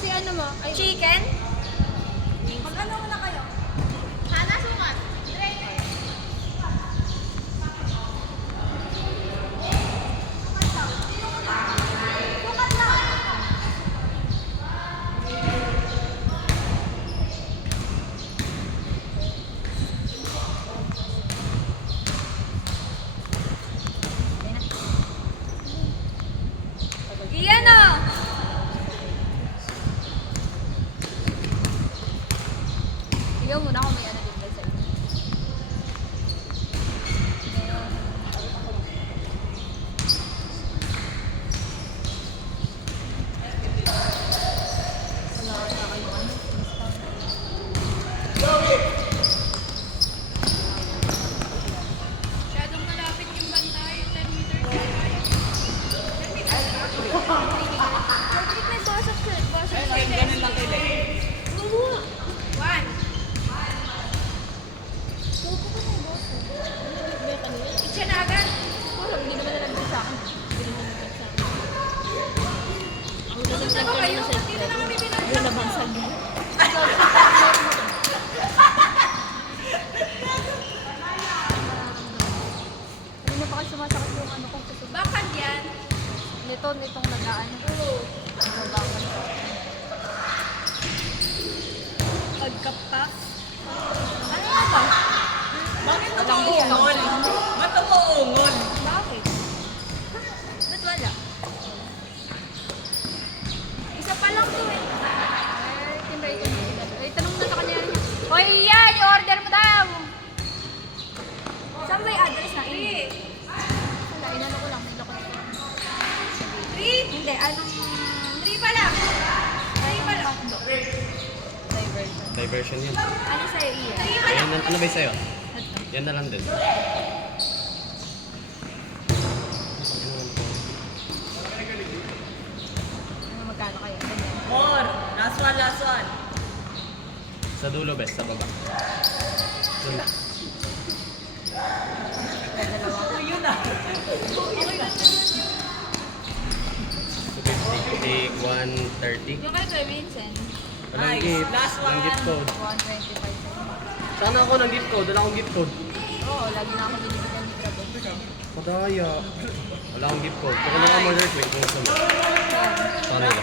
Kasi ano mo? Ay, Chicken? mag-ano muna kayo? Sana sukat. Iyan o! Ikaw muna kung may ano din ba sa inyo. Masyadong malapit yung bantay. 10 meters na tayo. 10 meters. May basa shirt. Basa shirt. Ganun lang kayo. One. Itcha na agad. Hindi naman nalagay sa akin. Hindi naman nalagay sa akin. Pupunta ba kayo? Hindi na lang kami Yung binagsak. nabansag mo. Kanina pa kasi sumasakit yung ano kong kusog. Bakit yan? Nitong nagaan. Nababangan ko. Pagkapak. Ano nga ba? Bakit umuungol? Ba't umuungol? Bakit? Ba't wala? Isa pa lang to eh. Ay, tinry ko na. Ay, tanong na sa kanya. Hoy, Ian! I-order mo daw! Saan may address na? 3. Wala, inano ko lang. May loko ko. 3? Hindi, anong... 3 pa lang. 3 pa lang. Diversion. Diversion yun. Ano sa'yo, Ian? 3 pa lang. Ayan, ano ba yung sa'yo? Yan na lang din. Ano magkano kaya? Ganyan. More. Last one, last one. Sa dulo, best. Sa baba. Dun. Yun na. 250, take 130. Yung kay Kuya Vincent. Walang Nice. gift. Last Walang one. gift code. 125. Sana ako ng gift code. Wala akong gift code. Oo, lagi na ako binibigyan ni Bravo. Padaya. Wala akong gift code. Kung ano ka murder, click mo sa kanila.